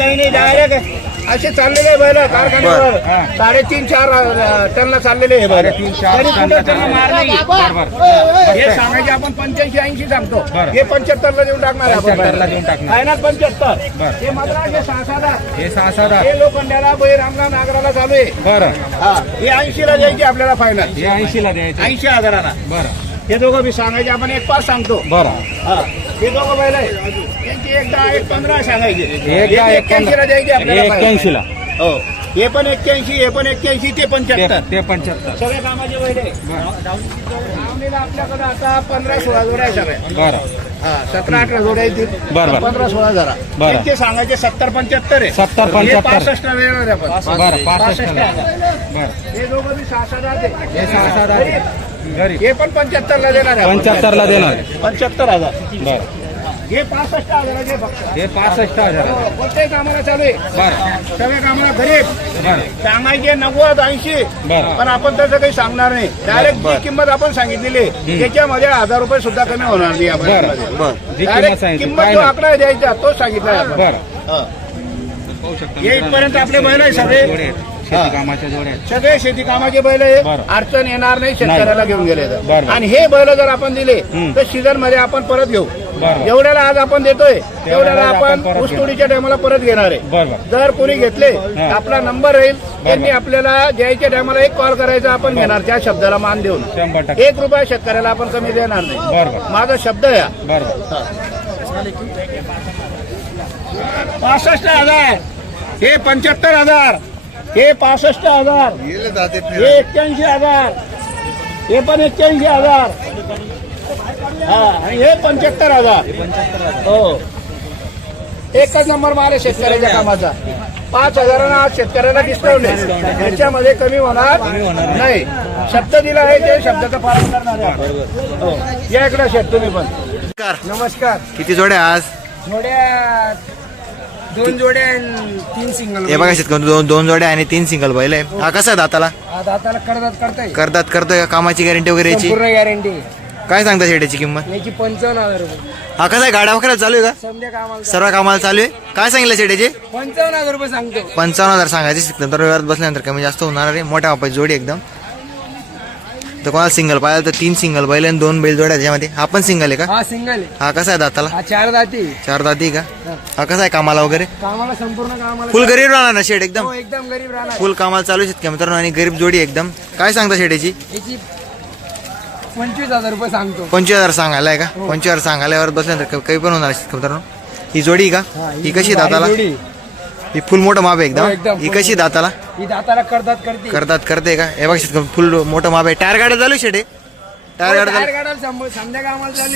काही नाही डायरेक्ट असे चाललेले बैल कारखान्यावर 3.5-4 टनला चाललेले हे बैल. तरी कुठं त्यांना मार नाही. हे सांगायचे आपण 85-80 सांगतो. हे 75ला देऊन टाकणार आहे आपण. फायनल 75. हे मद्रास हे 6-7 हे लोखंड्याला बैरामला नागराला चालू आहे. बरं हे 80ला द्यायची आपल्याला फायनल. 80ला द्यायची 80,000ला. बरं हे दोघं मी सांगायचे आपण 1.5 सांगतो. बरं हे दोघं बैल आहे त्यांची 1.10-1.15 सांगायचे. 81ला द्यायची आपल्याला 81ला. हो हे पण 81 हे पण 81 ते 75 सगळे कामाचे बैल आहे. आपल्याकडे आता 15-16 जोड्या आहे सगळ्या. बरं 17-18 जोड्या येतील. 15-16 जरा ते सांगायचे 70-75 आहे. 65 वेळ आपण. 65,000. हे दोघं मी 6-7 हे पण 75ला देणार आहे. 75ला देणार 75,000. हे 65,000 फक्त. हे 65,000 कोणत्याही कामाला चालू आहे. सगळ्या कामाला गरीब सांगायचे 90-80. पण आपण तसं काही सांगणार नाही. डायरेक्ट जी किंमत आपण सांगितलेली त्याच्यामध्ये 1,000 रुपये सुद्धा कमी होणार नाही. डायरेक्ट किंमत जो आकडा द्यायचा तोच सांगितला आपण. हे इथपर्यंत आपले बैल आहे सगळे सगळे शेती कामाचे बैल आहे. अडचण येणार नाही शेतकऱ्याला घेऊन गेले तर. आणि हे बैल जर आपण दिले तर सीझन मध्ये आपण परत घेऊ. जेवढ्याला आज आपण देतोय तेवढ्याला आपण ऊसतोडीच्या टायमाला परत घेणार आहे. जर कोणी घेतले आपला नंबर राहील त्यांनी आपल्याला द्यायच्या टायमाला एक कॉल करायचा आपण घेणार त्या शब्दाला मान देऊन. 1 रुपया शेतकऱ्याला आपण कमी देणार नाही. माझा शब्द या 65,000 हे 75,000 हे 65,000 हे 81,000 हे पण 81,000 हे 75,000. हो एकच नंबर माल आहे शेतकऱ्याच्या कामाचा. 5,000 आज शेतकऱ्याला डिस्काउंट आहे. त्याच्यामध्ये कमी होणार नाही. शब्द दिला आहे ते शब्दाचा पालन करणार आहे. या इकडे शेत तुम्ही पण. नमस्कार. किती जोड्या आज? जोड्या 2 जोड्या 3 सिंगल. हे बघा शेतकरी 2 जोड्या आणि 3 सिंगल बैल आहे. हा कसा दाताला? दाताला करतोय कामाची गॅरंटी वगैरे याची? पूर्ण गॅरंटी. काय सांगता शेड्याची किंमत? याची 55,000 रुपये. हा कसा आहे गाड्या वगैरे चालू आहे का? सर्व कामाला चालू आहे. काय सांगितलं शेड्याचे? 55,000 रुपये सांगतो. 55,000 सांगायचे. नंतर व्यवहारात बसल्यानंतर कमी जास्त होणार आहे. मोठ्या मापाची जोडी एकदम. तर कोणाला सिंगल पाहिजे तर 3 सिंगल बैल आणि 2 बैल जोड्या त्याच्यामध्ये. हा पण सिंगल आहे का? हा सिंगल आहे. हा कसा आहे दाताला? 4 दाती. 4 दाती का? हा कसा आहे कामाला वगैरे? कामाला संपूर्ण कामाला फुल गरीब राहणार ना शेड एकदम? एकदम गरीब राहणार. फुल कामाला चालू शेतकरी मित्रांनो आणि गरीब जोडी एकदम. काय सांगता शेड्याची? याची 25,000 रुपये सांगतो. 25,000 सांगायला आहे का? 25,000 सांगायला बसल्यानंतर काही पण होणार शेतकरी मित्रांनो. ही जोडी का? ही कशी दाताला? ही फुल मोठं माप आहे एकदम. ही कशी दाताला? ही दाताला करते का? हे बघा फुल मोठं माप आहे. टायर गाड्या चालू शेडे? टायर गाड्या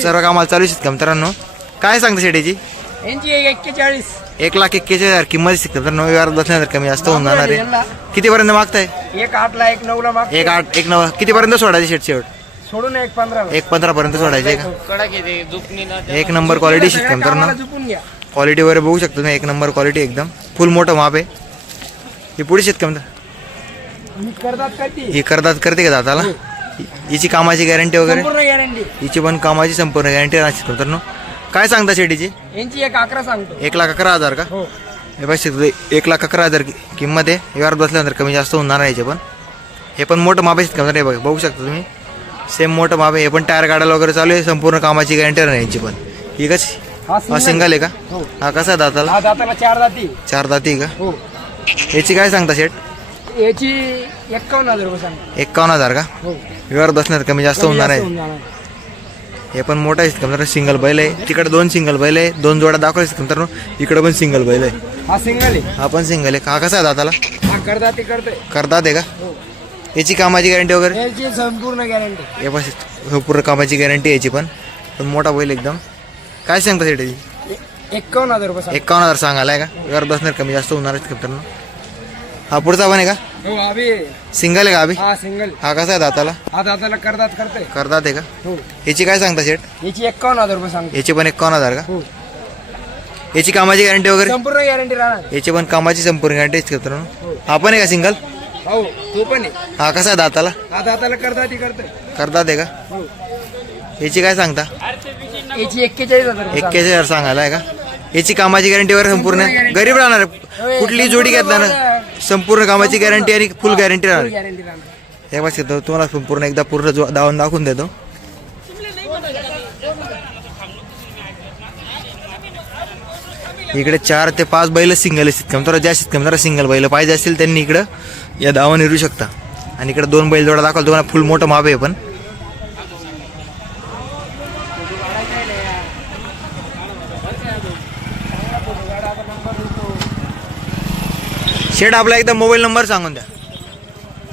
सर्व कामाला चालू शेतकरी मित्रांनो. काय सांगता शेडीची? 1,41,000 किंमत शिकतो तर 9 व्यवहारात बसल्यानंतर कमी जास्त होणार आहे. किती पर्यंत मागताय? 1,08,000 1,09,000 मागतो. 1,08,000 1,09,000 किती पर्यंत सोडायची शेड? सोडून 1,15,000 1,15 पर्यंत सोडायचे का? 1 नंबर क्वालिटी शिकतो मित्रांनो. क्वालिटी वगैरे बघू शकतो ना. 1 नंबर क्वालिटी एकदम. फुल मोठं माप आहे. हे पुढे शेतकरी ही करते का दाताला? हिची कामाची गॅरंटी वगैरे? हिची पण कामाची संपूर्ण गॅरंटी राहते मित्रांनो. काय सांगता शेडीची? 1,11,000 सांगतो. 1,11,000 का? हे बघ 1,11,000 किंमत आहे. व्यवहारात बसल्यानंतर कमी जास्त होणार आहे. पण हे पण मोठं माप आहे बघ बघू शकता तुम्ही. सेम मोठं माप आहे. हे पण टायर गाड्याला वगैरे चालू आहे. संपूर्ण कामाची गॅरंटी राहणार याची पण. ही कशी? हा सिंगल आहे का? हा कसा आहे दाताला? 4 दाती का? याची काय सांगता शेट? याची 51,000 रुपये सांगतो. 51,000 का? व्यवहार बसणार कमी जास्त होणार आहे. हे पण मोठा आहे सिंगल बैल आहे. तिकडे 2 सिंगल बैल आहे. 2 जोड्या दाखवायचे मित्रांनो. इकडे पण सिंगल बैल आहे. हा सिंगल आहे. हा पण सिंगल आहे. हा कसा आहे दाताला? करतात आहे का? याची कामाची गॅरंटी वगैरे? याची संपूर्ण गॅरंटी. हे पण संपूर्ण कामाची गॅरंटी याची पण मोठा बैल एकदम. काय सांगता शेटाची? 51,000 रुपये. 51,000 सांगायला आहे का? व्यवहार बसणार कमी जास्त होणार आहे मित्रांनो. हा पुढचा पण आहे का? हो अभी सिंगल आहे का अभी? हा सिंगल. हा कसा आहे दाताला? हा दाताला करतात आहे का? हो. याची काय सांगता शेट? याची 51,000 रुपये सांगतो. याची पण 51,000 का? हो. याची कामाची गॅरंटी वगैरे? संपूर्ण गॅरंटी राहणार. याची पण कामाची संपूर्ण गॅरंटी मित्रांनो. हा पण आहे का सिंगल? हो तो पण आहे. हा कसा आहे दाताला? हा दाताला करतात आहे का? हो. याची काय सांगता? याची 41,000 41,000 सांगायला आहे का? याची कामाची गॅरंटीवर संपूर्ण गरीब राहणार, कुठली जोडी घेतला ना संपूर्ण कामाची गॅरंटी आणि फुल गॅरंटी राहणार. हे बस येतो तुम्हाला संपूर्ण एकदा पूर्ण धावून दाखवून देतो. इकडे 4 ते 5 बैल सिंगल शेतकरी ज्या शेतकऱ्यांना सिंगल बैल पाहिजे असतील त्यांनी इकडं या धावा निरू शकता. आणि इकडे 2 बैल जोडा दाखवतो तुम्हाला, फुल मोठं माप आहे. पण शेड आपला एकदा मोबाईल नंबर सांगून द्या.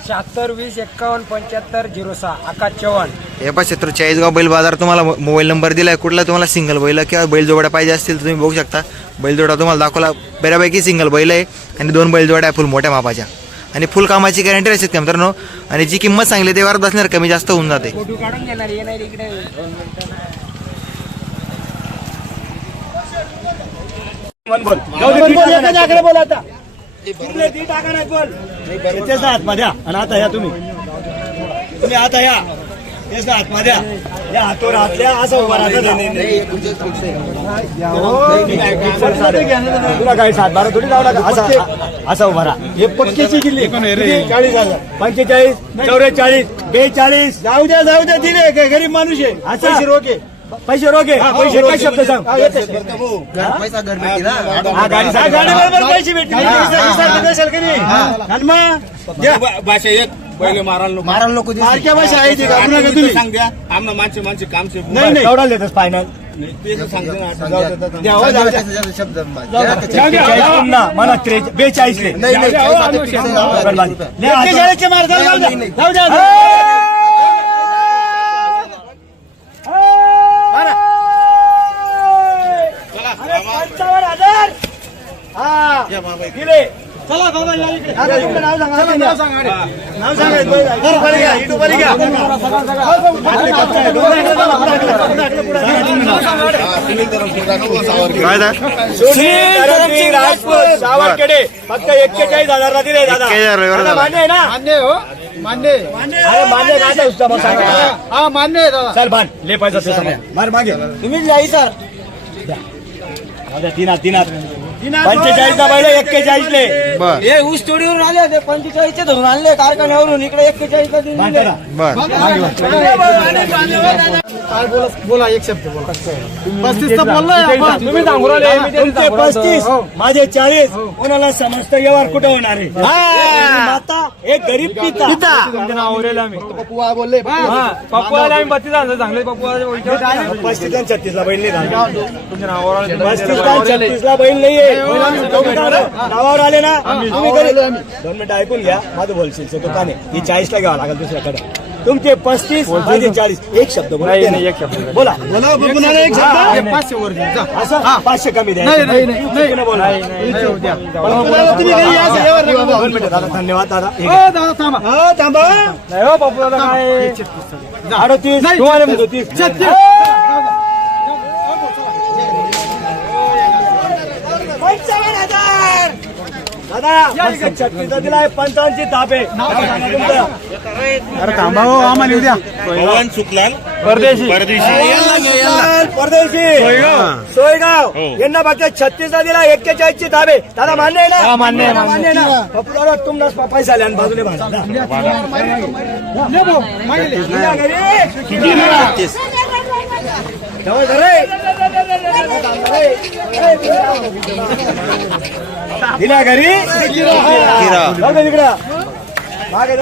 76 20 51 75 06 आकाश चव्हाण. हे पास क्षेत्र चाळीसगाव बैल बाजार तुम्हाला मोबाईल नंबर दिलाय. कुठला तुम्हाला सिंगल बैल किंवा बैल जोड्या पाहिजे असतील तर तुम्ही बघू शकता. बैल जोडा तुम्हाला दाखवला, बऱ्यापैकी सिंगल बैल आहे आणि 2 बैल जोड्या फुल मोठ्या मापाच्या आणि फुल कामाची गॅरंटी असते का मित्रांनो. आणि जी किंमत सांगली ते वारत बसणार, कमी जास्त होऊन जाते. फोटो काढून देणार येणार इकडे. बोल आता टाका नाही बोल आतमध्ये आणि आता या तुम्ही आता या तेच ना आतमध्ये या हातोर हातल्या असं उभा तुला काही 7-12 थोडी जाऊ नका, असा उभा राहा. हे पक्कीची किल्ली 40,000 45 44 42 जाऊ द्या दिले गरीब माणूस आहे. असं रोके पैसे रोके पैसे शब्द सांग. गाडी बरोबर पैसे भेटतील भाषा एक पहिले मारायला नको भाषा आहे ती तुम्ही सांग द्या. आमना माणसे काम नाही एवढा लेतच फायनल मला 42 चला बाबा या इकडे. नाव राजपूत सावरखेडे फक्त 41,000 दिले दादा. मान्य आहे ना? मान्य मान्य चल बांध ले पैसा मार मागे तुम्ही जाई सर 45 बैल 41 ले. हे ऊस तोडीवरून आले होते 45 धरून आणले कारखान्यावरून इकडे 41 बोला एक शब्द बोला. 35 बोलला तुम्ही सांगू राहिले. तुमचे 35 माझे 40 कोणाला समजतं व्यवहार कुठं होणार आहे. माता एक गरीब पिता तुमच्या नावावर आम्ही पप्पू बोलले पप्पूला आम्ही 32 चांगले पप्पू 35 आणि 36 ला बैल नाही तुमच्या नावावर 35 आणि 36 ला बैल नाहीये नावावर आले ना. तुम्ही 2 मिनिटं ऐकून घ्या. माझं होलसेलचं दुकान आहे. हे 40 ला घ्यावं लागेल दुसऱ्याकडे. तुमचे 35 माझे 40 एक शब्द बोला. एक शब्द बोला एक शब्द 500 वर असं 500 कमी द्या. धन्यवाद दादा. थांबा नाही हो बापू दादा काय 38 दादा 36 दिलाय 55 तापे. अरे थांबा हो आम्हाला उद्या पवन सुकलाल परदेशी सोयगाव यांना फक्त 36 ला दिला 41 ताबे. दादा मान्य आहे ना? मान्य आहे ना? पप्पू दादा तुमचा पैसा आले आणि बाजूने दिला घरी तिकडं मागे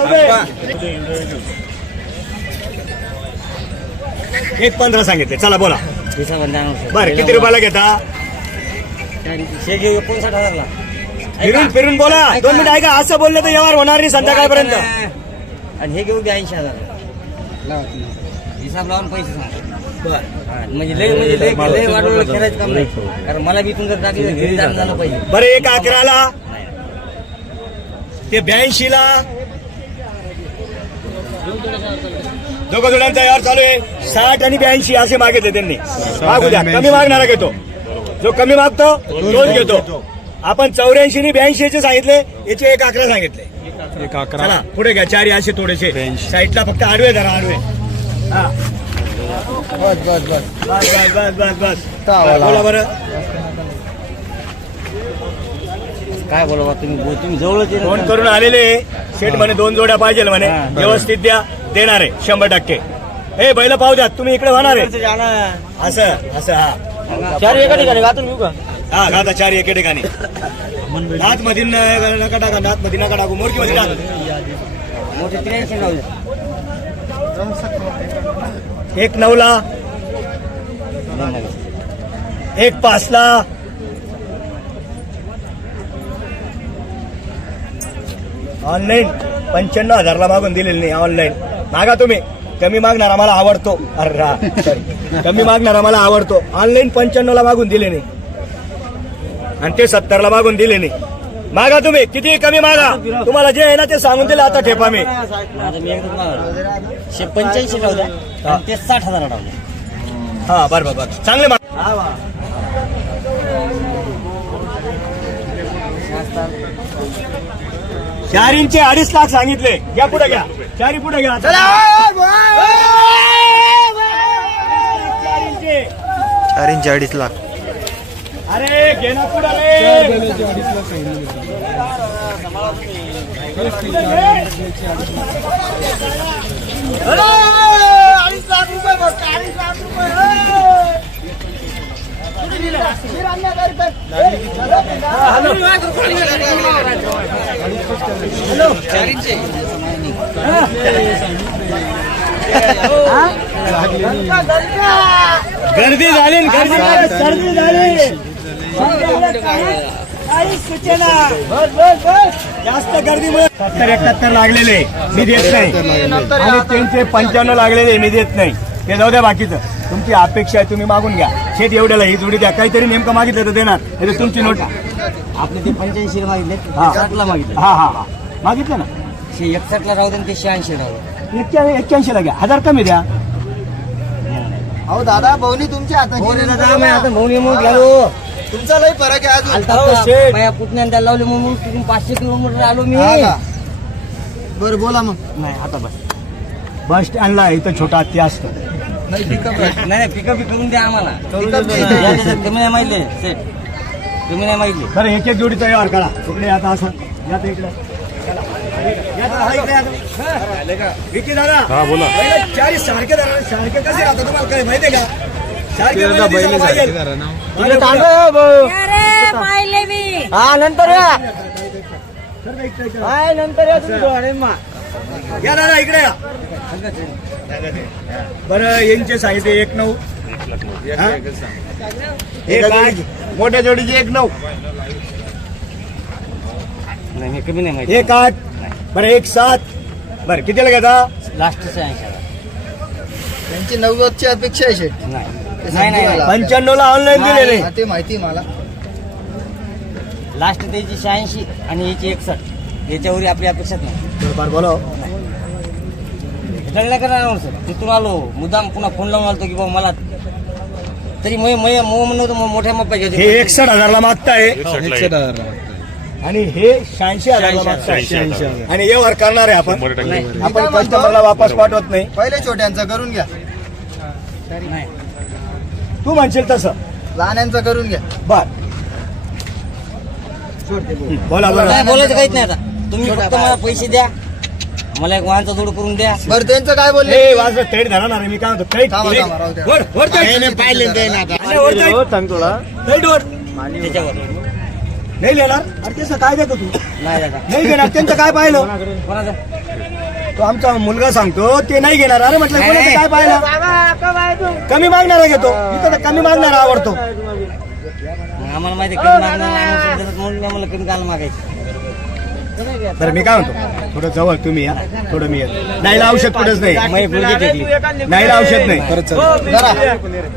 1.15 सांगितले. चला बोला बरं किती रुपयाला घेता? 59,000 फिरून बोला. 2 मिनिट ऐका. असं बोललं तर व्यवहार होणार नाही संध्याकाळपर्यंत. आणि हे घेऊ 82,000 हिसाब लावून पैसे सांगा. म्हणजे लय वाढवलं करायचं काम नाही. कारण मला बी जर टाकलं घरी झालं पाहिजे. बरं 1.11 ते 82 दोघं जोड्यांचा व्यवहार चालू आहे. 60 आणि 82 असे मागितले त्यांनी. मागू द्या. कमी मागणारा घेतो. जो कमी मागतो तोच घेतो. आपण 84 आणि 82 सांगितले. याचे 1.11 सांगितले. 1.11 पुढे घ्या. 4 असे थोडेसे साईडला फक्त आडवे धरा आडवे. हा बस बोला बरं. काय बोलावं तुम्ही जवळच आहे ना. फोन करून आलेले शेठ म्हणे 2 जोड्या पाहिजे म्हणे हा, बरोबर. व्यवस्थित द्या देणार आहे 100%. हे बैल पाहू द्या तुम्ही इकडे होणार आहे असं असं हा 4 एका ठिकाणी गातून घेऊ का हा घाता 4 एके ठिकाणी दात मध्ये नका टाका दात मध्ये नका टाकू मोरकी मध्ये टाका मोठे 83 लावले 1-9 ला 1-5 ला ऑनलाईन 95,000 ला मागून दिलेली नाही. ऑनलाईन मागा तुम्ही कमी मागणारा मला आवडतो. अरे sorry. कमी मागणारा मला आवडतो. ऑनलाईन 95 ला मागून दिले नाही आणि ते 70 ला मागून दिले नाही. मागा तुम्ही किती कमी मागा तुम्हाला जे आहे ना ते सांगून दिलं आता ठेपा मी आता मी एकदम 85 लावले आणि ते 60,000 लावले. हा बरं चांगले माग चार इंचे 2.5 लाख सांगितले. घ्या पुढे घ्या 4 पुढे घ्या 4 इंचे 4 इंच 2.5 लाख. अरे घे ना पुढे रे गर्दी झाली गर्दी झाली जास्त गर्दीमुळे 70-71 लागलेले मी देत नाही आणि त्यांचे 95 लागलेले मी देत नाही. ते जाऊ द्या बाकीचं तुमची अपेक्षा आहे तुम्ही मागून घ्या. शेत एवढ्याला ही जोडी द्या काहीतरी नेमकं मागितलं तर देणार नाही तर तुमची नोट. आपले ते 85 मागितले हा. 60 ला मागितले हा मागितलं ना 61 ला राहू दे आणि ते 86 राहू दे. 81 ला घ्या 1000 कमी द्या. अहो दादा भाऊनी तुमच्या हातात भाऊ मग गेलो तुमचा लय फरक आहे अजून हो, शेठ. माझ्या पुतण्याने त्याला लावले म्हणून तिथून 500 किलोमीटर आलो मी. हा का? बरं बोला मग नाही आता बस स्टँडला इथं छोटा हत्ती असतं. नाही पिकअप नाही पिकअप करून द्या आम्हाला. Pickup या नाही. त्याच्यात कमी नाही माहिती सेट तुम्ही नाही माहिती. बरं एक जोडीचा व्यवहार करा. इकडे आता असं या तर इकडे या तर हा इकडे या. विकी दादा हा बोला चारी सारखे दादा सारखे कसे राहतात तुम्हाला काय माहितीये का सारखे अरे पाहिले मी हा नंतर या नंतर या तुम्ही. या दादा इकडे या. बरं यांचे सांगितले 1-9 हा? एक 8 मोठ्या जोडीची 1-9 नाही हे कमी नाही माहिती. 1-8 बरं 1-7 बरं कितीला घेता लास्ट 86 त्यांची 90ची अपेक्षा आहे शेठ नाही ते नाही, नाही, समजून मला. 95 ला ऑनलाईन दिलेले हा, ते माहिती आहे मला लास्ट त्याची 86 आणि याची 61 याच्यावर आपली अपेक्षाच नाही. बरं बोला भेटायला नाही करणार सर. तिथून आलो मुद्दाम पुन्हा फोन लावून आलो की बाबा मला तरी म्हणत मोठ्या मप्पा हे घ्यायचे 61,000 ला मागताय आणि हे 86,000 ला मागताय आणि व्यवहार करणार आहे आपण कस्टमरला वापस पाठवत नाही. पहिले छोट्यांचा करून घ्या नाही. तू म्हणशील तसं लहान्यांचा करून घ्या बर बोला नाही बोला बोलायचं काहीच नाही आता. तुम्ही फक्त मला पैसे द्या मला एक वाहनचा जोड करून द्या. बरं त्यांचं काय बोलले हे वाजलं थेट धरणार मी काय म्हणतो थेट थांबा, थांबा, राहू द्या. वर वर थेट. पाहिले थेट वर त्याच्यावर नाही लिहिणार अरे तसं काय देतो तू नाही दादा नाही घेणार त्यांचं काय पाहिलं कोणाचं तो आमचा मुलगा सांगतो ते नाही घेणार. अरे म्हटलं कोणाचं काय पाहिलं कमी मागणारा घेतो इथं तर कमी मागणारा आवडतो. मग आम्हाला माहिती आहे कमी मागणार नाही म्हणून आम्हाला कमी काल मागायचं. बरं मी काय म्हणतो थोडं जवळ तुम्ही या थोडं मी येतो. नाही औषध कुठंच नाही मग गुडघे टेकली. नाही औषध नाही जरा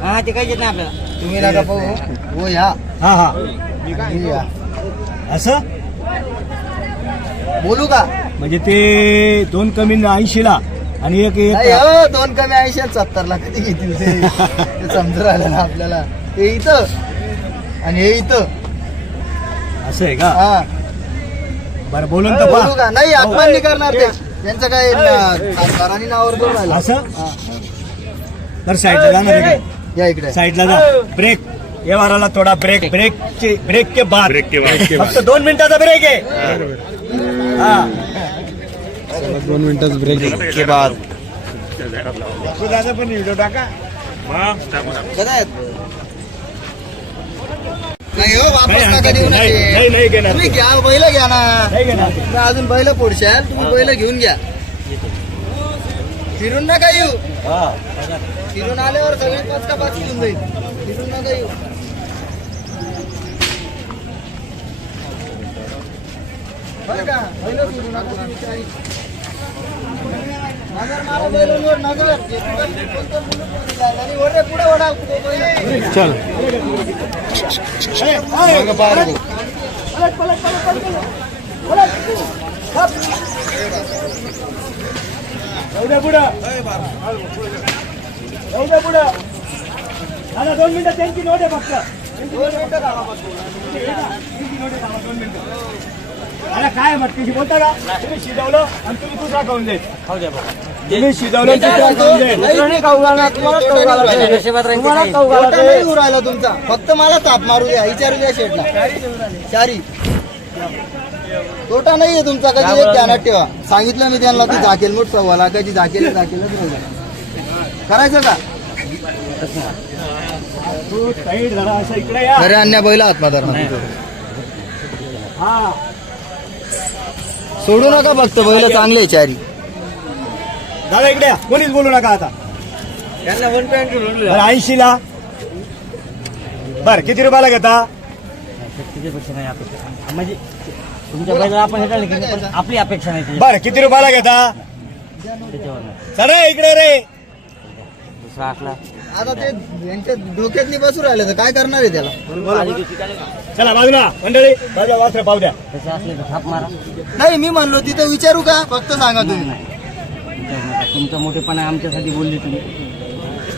हा ते काही येत नाही आपल्याला. तुम्ही नका पाहू हो या हा हा तुम्ही या. असं बोलू का म्हणजे ते 2 कमी 80 ला आणि एक नाही हो 2 कमी 80 70 ला कधी घेतील ते ते समजून राहिलं ना आपल्याला. हे इथं आणि हे इथं असं आहे का हा बरं बोलून तर बोलू पहा का नाही अपमान नाही करणार ते त्यांचं काय खासदारांनी नावावर करून राहिलं असं हा. तर साईडला जाणार आहे या इकडे साईडला जा ब्रेक व्यवहाराला थोडा ब्रेक के बाद फक्त 2 मिनिटाचा ब्रेक आहे. हा 2 मिनिटाचा ब्रेक के बाद दादा पण व्हिडिओ टाका. नाही हो, वापस नका देऊ ना ते. नाही घेणार. तुम्ही घ्या बैल घ्या ना. नाही घेणार. तुम्ही अजून बैल पोडशाल, तुम्ही बैल घेऊन घ्या. फिरून नका येऊ. फिरून आल्यावर सगळे पाच का पाच घेऊन जाईल. फिरून नका येऊ. बरं का? बैल फिरू नका तुम्ही काही. नगर मारा बैलांवर नगर. आणि ओढे पुढे ओढा बैल. चल पुढं दादा 2 मिनिटं त्यांची नोट आहे फक्त. 2 मिनिटं थांबा फक्त. अरे काय मटकीशी बोलता का? तुम्ही शिजवलं आणि तुम्ही दुसरा खाऊन जाईल. तुम्ही शिजवलं दुसरा खाऊन जाईल. तोटा नाही येऊ राहिला तुमचा. फक्त मला ताप मारू द्या, विचारू द्या शेटला. चारी तोटा नाहीये तुमचा. कधी एक ध्यानात ठेवा. सांगितलं मी त्यांना ती झाकेल मोठ सव्वा लाखाची झाकेलच करायचं का? तू साईड जरा असं इकडे या. खरे अन्य बैला आत्माधार हा सोडू नका. फक्त बैल चांगले चारी. दादा इकडे या. कोणीच बोलू नका आता. 80 ला बर किती रुपयाला घेता? त्याच्यापेक्षा नाही अपेक्षा म्हणजे तुमच्या बैलाला आपण हे काढलं की पण आपली अपेक्षा नाही त्याच्यावर. बर किती रुपयाला घेता? त्याच्यावर नाही. सर इकडे रे. दुसरा असला आता ते यांच्या डोक्यातली बसू राहिले तर काय करणार आहे त्याला? चला बाजूला मंडळी माझ्या वासरे पाहू द्या. तसे असले तर थाप मारा. नाही मी म्हणलो तिथे विचारू का? फक्त सांगा तुम्ही. तुमचा मोठेपणा आमच्यासाठी बोलले तुम्ही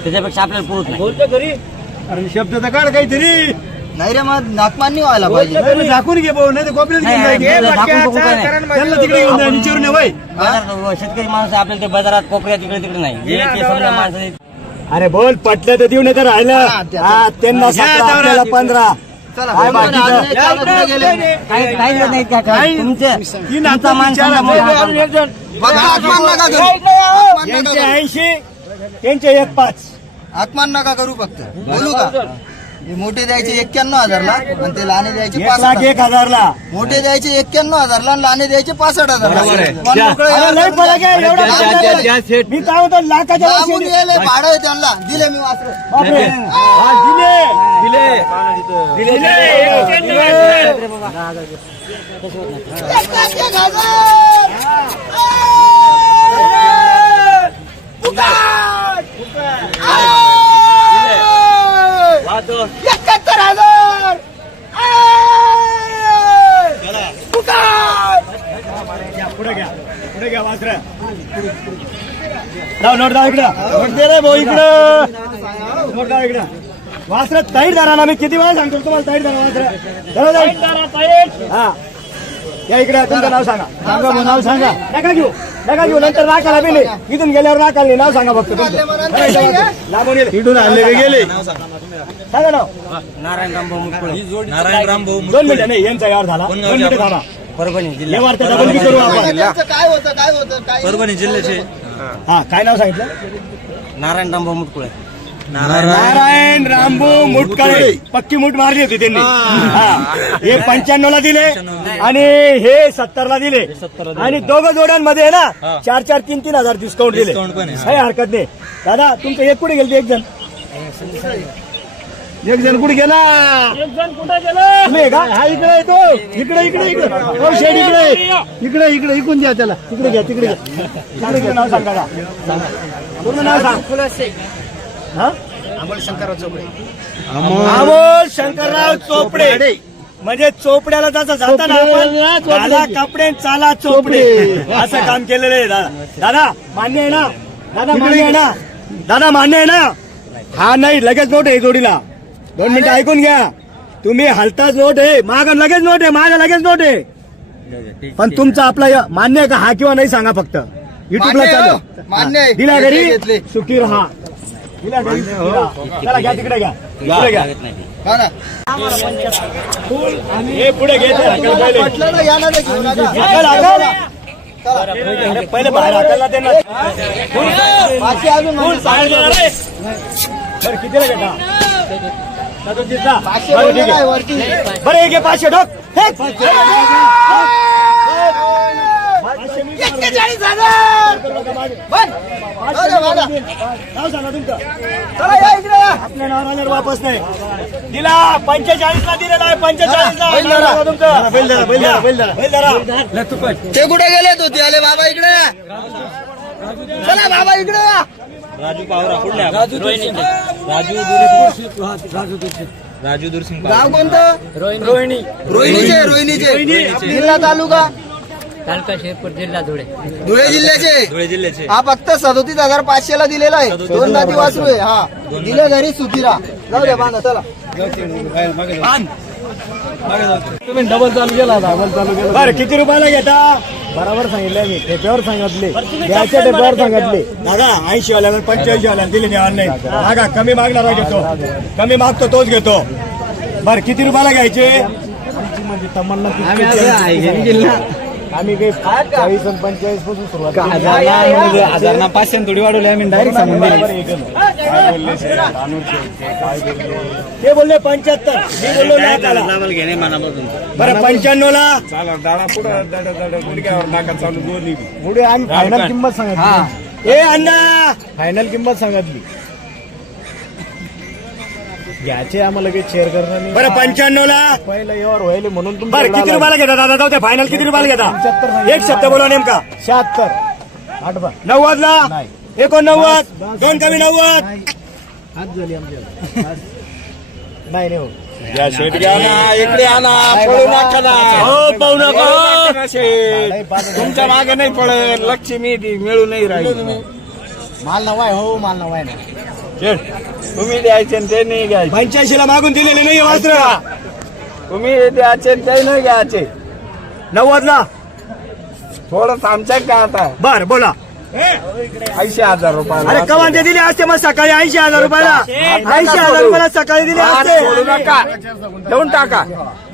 त्याच्यापेक्षा आपल्याला पुरत नाही. बोलतो घरी अरे शब्द तर काढ काहीतरी. नाही रे मग नाकमान्य व्हायला पाहिजे. तुम्ही झाकून घे भाऊ नाही तर कॉपरेट नाही, घेऊन नाही, जाईल. झाकून बघू काय नाही. त्यांना तिकडे घेऊन जाईल विचारून ये वय. बाजार शेतकरी माणसं आपल्याला ते बाजारात कोपऱ्यात तिकडे नाही जे ते समजा माणसं अरे बोल पटलं तर देऊ नाही तर राहिलं. हा, त्याचं. हा, त्यांना 17 आपल्याला 15. चला काय बोलून बाकीचं? आज नाही, चालत नाही गेले. काही नाही का काही- तुमचं तीन आता तुमचा माणूस विचारा. समजा मोठा. बघा, आत्मान नका करू. आत्मान नका यांचे करू. 80 त्यांचे 1.5. आत्मान नका करू. फक्त बोलू का? हे मोठे द्यायचे 91,000 ला आणि ते लहाने द्यायचे 65,000. 1,01,000 ला. मोठे द्यायचे 91,000 ला आणि लहाने द्यायचे 65,000 ला. बरोबर आहे. मन मोकळं अरे या. लय फरक आहे, एवढा द्या, फरक द्या, आहे. द्या, मी काय होतो लाखाच्या लांबून वरती. यायले भाडं आहे त्यांना. दिले मी वासरं. बापरे. हा, दिले. दिले. एक हजार. फुकट. 71,000. पुढे घ्या वासरं. नोट दाव इकडं. नोट दे रे भाऊ इकडं. नोट दाव इकडं. वासरं ताईट धरा ना. मी किती वेळा सांगतो तुम्हाला ताईट धरा वासरं. हा या इकडे. तुमचं नाव सांगा. सांगा भाऊ, नाव सांगा. नका घेऊ नंतर राखायला गेले. इथून गेल्यावर राखायला नाव सांगा फक्त तुमचं. लांबून गेले इथून आणले गेले. सांगा नाव. नारायण रामभाऊ मुटकुळे 2 मिनिटं नाही यांचा यावर झाला. 2 मिनिटं थांबा. परभणी जिल्हा. व्यवहार तर डबल बी करू आपण. त्यांचं काय होतं काय परभणी जिल्ह्याचे हा काय नाव सांगितलं? नारायण रामभाऊ मुटकुळे. नारायण रामभाऊ मुटकाळे. पक्की मूठ मारली होती त्यांनी. हा हे 95 ला दिले आणि हे 70 ला दिले. आणि दोघं जोड्यांमध्ये आहे ना 4-4, 3-3 हजार डिस्काउंट दिले. काही हरकत नाही. दादा तुमचं एक कुठे गेलं? एक जण कुठे गेला? कुठे गेला तुम्ही का? हा इकडे येतो. इकडे हो शेड इकडे इकडून द्या त्याला. तिकडे घ्या. नाव सांगा का? पूर्ण नाव सांग. हा अमोल शंकरराव चोपडे. म्हणजे चोपड्याला जसं जाता ना आपण झाला कपडे चाला चोपडे असं काम केलेलं आहे. दादा मान्य आहे ना? दादा मान्य आहे ना? हा नाही लगेच नोट आहे जोडीला. 2 मिनिटं ऐकून घ्या. तुम्ही हलताच नोट आहे. मागं लगेच नोट आहे. मागं लगेच नोट आहे. पण तुमचा आपला मान्य आहे का? हा किंवा नाही सांगा फक्त. युट्यूबला मान्य आहे, चालू. मान्य आहे. दिला घरी घेतले. सुखी राहा. चला घ्या तिकडे घ्या पुढे घ्या लागत नाही. हा ना. हे पुढे घे पहिले म्हटलं ना या ना ते घेऊन आता. पहिले बाहेर हाकलला त्यांना 500 अजून म्हणजे. बरं कितीला घेता 500 बोलले काय वरती. बरं हे घे 500 ठोक 41,000. बंद. अरे वादा. नाव सांगा तुमचं चला या इकडे या. आपल्या नावावर वापस नाही दिला 45 ला दिलेला आहे 45 ला बैल धरा. तुमचं बैल धरा ते कुठे गेले तू ते आले बाबा इकडे. चला बाबा इकडे या. राजू पावरा कुठल्या राजू दुरसिंग गाव कोणतं. रोहिणीचे जिल्हा तालुका तालुका शेरपूर जिल्हा धुळे. धुळे जिल्ह्याचे. धुळे जिल्ह्याचे. हा फक्त 37,500 ला दिलेला आहे. 2 दाती वासरू आहे. हा दिले घरी सुधीरा. जाऊ द्या बांधा चला. तुम्ही डबल चालू केला बरं किती रुपयाला घेता बरोबर सांगितले मी टेप्यावर सांगितले द्यायच्या टेप्यावर सांगितले दादा 80 वाल्याला 85 वाल्याला दिले नाही ऑनलाईन मागा कमी मागणारा घेतो कमी मागतो तोच घेतो बरं किती रुपयाला घ्यायचे म्हणजे तमन्ना आम्ही काही 40 आणि 45 पासून सुरुवात 1000 500 थोडी वाढवली आम्ही डायरेक्ट सांगून ते बोलले 75 मी बोललो लाखाला घेणे मनापासून. बरं 95 ला पुढे आम्ही फायनल किंमत सांगितली ए अण्णा फायनल किंमत सांगितली घ्यायचे आम्हाला काही शेअर करणार नाही बरं 95 ला पहिलं यावर व्हायले म्हणून तुम्ही बरं किती रुपयाला घेता दादा जाऊ फायनल किती रुपयाला घेता 75 एक शब्द बोला नेमका 76 8 90 ला नाही. 89 दोन कमी 90 हात झाली आमच्या नाही हो इकडे आणा पळू नका ना हो पळू नका तुमच्या मागे नाही पडेल लक्ष्मी ती मिळू नाही राहील माल नवा आहे हो माल नवा आहे ना तुम्ही द्यायचे ते नाही घ्यायचे 85 ला मागून दिलेले नाही वस्त्र तुम्ही द्यायचे ते नाही घ्यायचे 90 ला थोडं आमच्या का आता बर बोला 80,000 रुपये अरे कमान ते दिले असते मग सकाळी 80,000 रुपयाला 80,000 रुपयाला सकाळी दिले असते सोडू नका देऊन टाका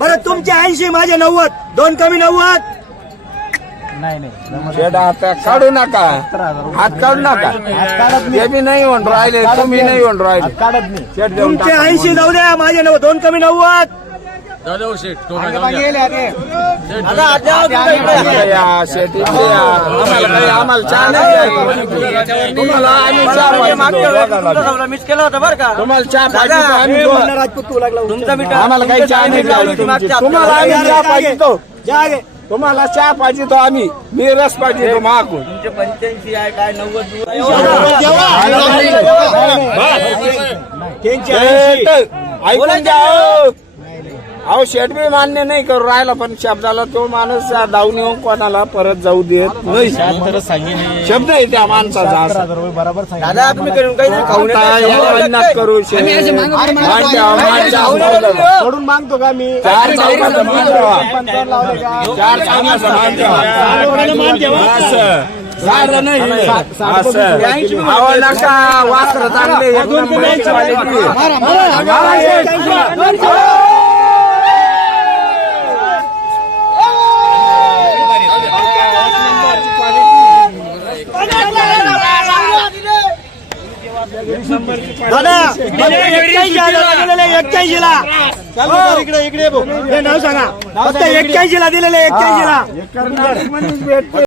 बरं तुमचे 80 माझे 90 दोन कमी 90 नाही काढू नका हात काढू नका ते बी नाही होऊन राहिले तुम्ही नाही होऊन राहिले काढत नाही तुमचे 80 जाऊ द्या माझे 90 दोन कमी 90 आम्हाला चहा नाही तुम्हाला आम्ही चहा मिस केला होता बरं का तुम्हाला चहा पाहिजे आम्हाला काही चहा नाही तुम्हाला आम्ही चहा पाहिजे तुम्हाला चहा पाहिजे तो आम्ही मी रस पाहिजे तो मागून तुमचे 85 आहे काय 90 ऐकून घ्या अहो शेट बी मान्य नाही करू राहिला पण शब्दाला तो माणूस धावून येऊन कोणाला परत जाऊ देत नाही शब्द आहे त्या माणसाचा असा. बरोबर सांगितलं दादा तुम्ही करून काही खाऊ आता याला अन्नात करू शेट. मान ठेवा, मान ठेवा. सोडून मागतो का मी चार चौघाचा मान ठेवा. 55 लावले का चार चौघाचा मान ठेवा. असं. साधं नाही. असं. अहो नका वासर चांगले एक नंबरची quality. दादा 81 ला इकडे इकडे हे नाव सांगा फक्त 81 ला दिलेले 81 ला